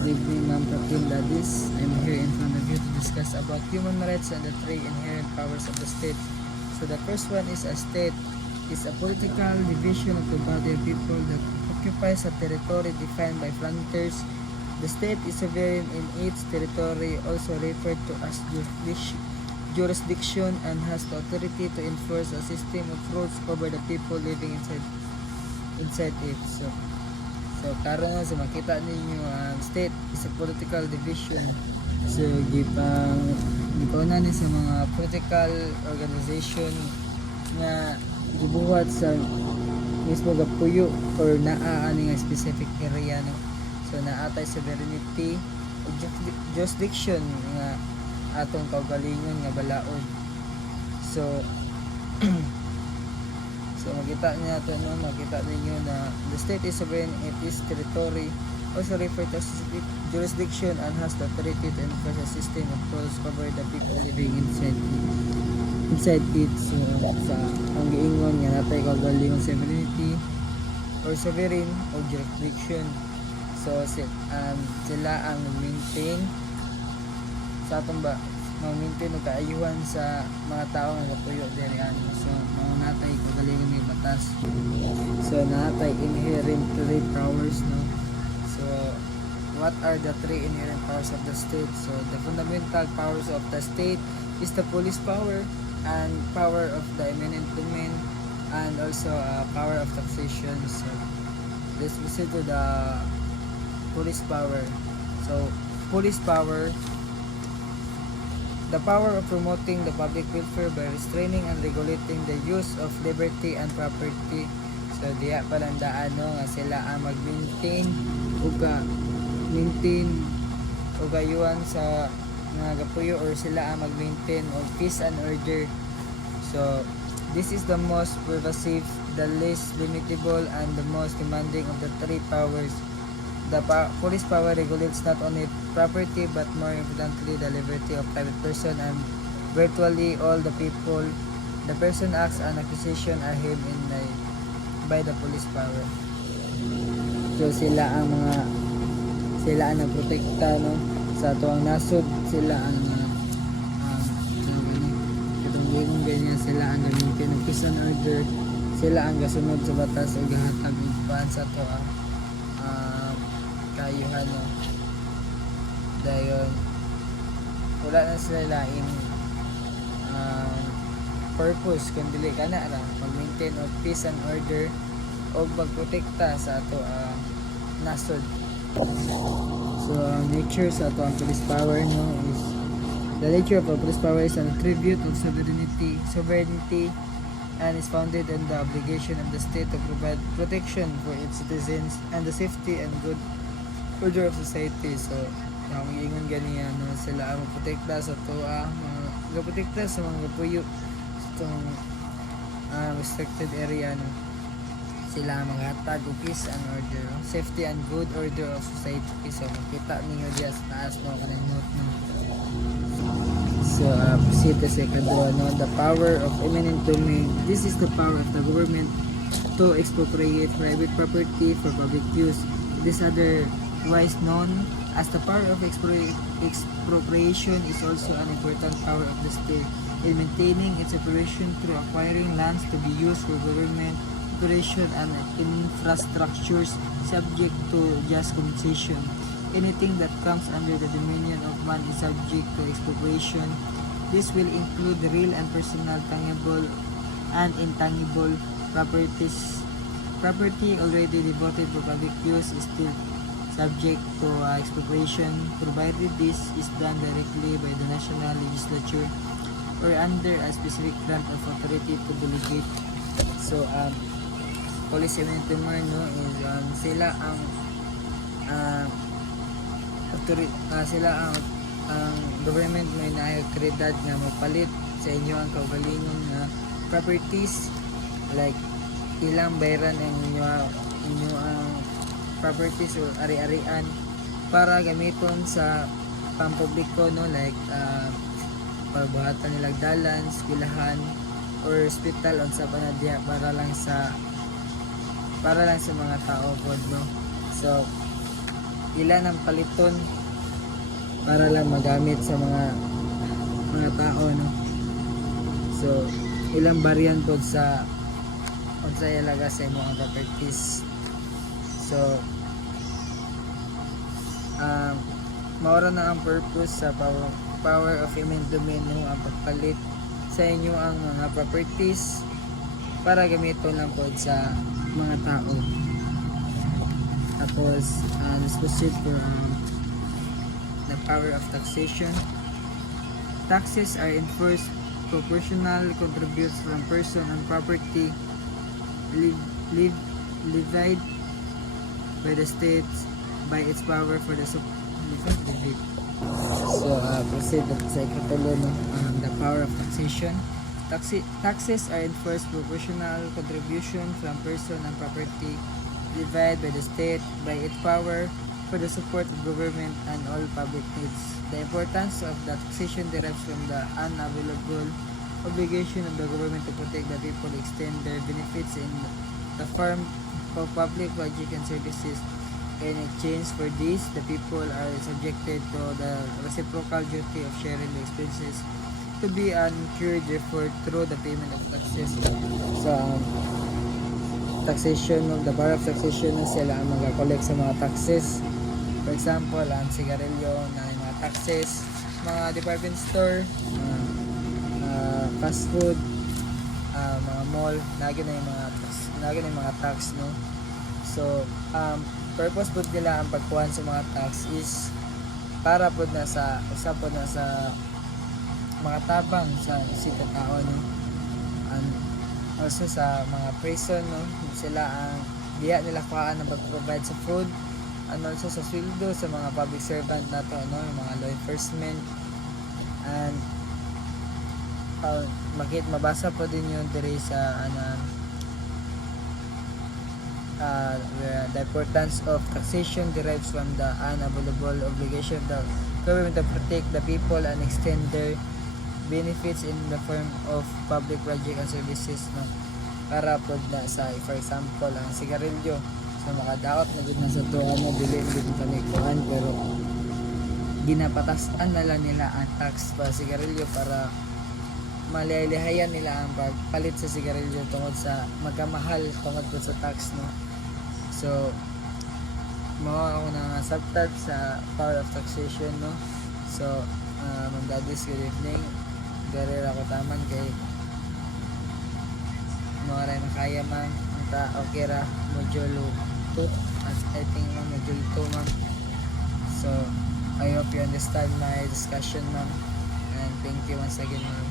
Good evening, Ma'am Pratim Dadis. I'm here in front of you to discuss about human rights and the three inherent powers of the state. So the first one is a state is a political division of the body of people that occupies a territory defined by frontiers. The state is sovereign in its territory, also referred to as jurisdiction, and has the authority to enforce a system of rules over the people living inside it. So karon na sa makita ninyo ang state is a political division. So gipauna ni sa mga political organization na gibuhat sa mismo gapuyo or naa ani nga specific area, no. So naatay sovereignty ug jurisdiction nga atong kaugalingon nga balaod. So So makita ninyo na the state is sovereign in its territory, also referred to as jurisdiction, and has the authority to enforce a system of rules over the people living inside it. So sa ang giingon nga natay kaugalingon sovereignty or sovereign o jurisdiction. So sila ang maintain sa atong ma-maintain o kaayuhan sa mga tao nga gapuyo diri ani. So mao natay kagalingon ni batas. So natay inherent three powers, no. So what are the three inherent powers of the state? So the fundamental powers of the state is the police power and power of the eminent domain, and also power of taxation. So let's proceed to the police power. So police power, the power of promoting the public welfare by restraining and regulating the use of liberty and property. So diya palandaan, no, nga sila ang mag-maintain o gayuhan sa mga gapuyo, or sila ang mag-maintain of peace and order. So this is the most pervasive, the least limitable, and the most demanding of the three powers. The police power regulates not only property but more importantly the liberty of private person and virtually all the people. The person acts and accusation are held in by the police power. So sila ang nagprotekta, no, sa tuwang nasod. Sila ang itong ganyan, sila ang nag-maintain ng peace and order. Sila ang gasunod sa batas o gahatag ng paan sa tuwa kaayuhan, no. Dayon wala na sila lain purpose kundi kana ra mag-maintain of peace and order o magprotekta sa ato nasod. So nature sa ato ang police power, no, is the nature of a police power is an attribute of sovereignty and is founded on the obligation of the state to provide protection for its citizens and the safety and good order of society. So ang ingon ganiya, no, sila ang protekta sa toa, mga protekta sa mga gapuyo sa itong restricted area, no. Sila ang maghatag og peace and order, no? Safety and good order of society. So makita ninyo diya sa taas, no, kanang note, no. So proceed to second one, no, the power of eminent domain. This is the power of the government to expropriate private property for public use. This otherwise known as the power of expropriation is also an important power of the state in maintaining its operation through acquiring lands to be used for government operation and infrastructures subject to just compensation. Anything that comes under the dominion of man is subject to expropriation. This will include real and personal, tangible and intangible properties. Property already devoted for public use is still subject to expropriation, provided this is done directly by the national legislature or under a specific grant of authority to delegate. So police eminent domain, no, is sila ang ang government may naayod nga mapalit sa inyo ang kaugalingon nga properties, like ilang bayaran ang inyo ang properties o ari-arian para gamiton sa pampubliko, no, like pagbuhatan nilang dalan, eskwelahan or hospital unsa pa na diya para lang sa mga tao pod, no. So ilan ang paliton para lang magamit sa mga tao, no. So ilang variant po sa unsay ilaga sa imong properties. So maura na ang purpose sa power of eminent domain mo ang pagpalit sa inyo ang mga properties para gamiton lang po sa mga tao. Tapos let's proceed for the power of taxation. Taxes are enforced proportional contributes from person and property levied by the state by its power for the So proceed sa ikatulo, no? The power of taxation. Taxes are enforced proportional contribution from person and property levied by the state by its power for the support of government and all public needs. The importance of the taxation derives from the unavailable obligation of the government to protect the people, extend their benefits in the form of public logic and services. In exchange for this, the people are subjected to the reciprocal duty of sharing the expenses to be incurred therefore through the payment of taxes. So, taxation, the power of taxation na sila ang mag-collect sa mga taxes. For example, ang sigarilyo na yung mga taxes, mga department store, fast food, mga mall, lagi na yung mga tax, no? So, purpose po nila ang pagkuhan sa mga tax is para po na sa mga tabang sa isip ng tao, no? And also sa mga prison, no? Sila ang diya nila kuhaan na pag-provide sa food, and also sa sweldo sa mga public servant nato, no? Yung mga law enforcement, and mabasa po din yun diri sa the importance of taxation derives from the unavailable obligation of the government to protect the people and extend their benefits in the form of public project and services, no? Para po na sa, for example, ang sigarilyo, so makadaot na gud na sa tuwa na dili gud panikuan, pero ginapatasan na lang nila ang tax pa sigarilyo para malilihayan nila ang pagpalit sa sigarilyo tungod sa magkamahal tungod po sa tax, no? So mao ako na subtag sa power of taxation, no? So Ma'am Gladys, good evening. Dari ako taman kay mga rin makaya man ta okay ra module 2 at I think module 2, ma'am. So I hope you understand my discussion, ma'am, and thank you once again, ma'am.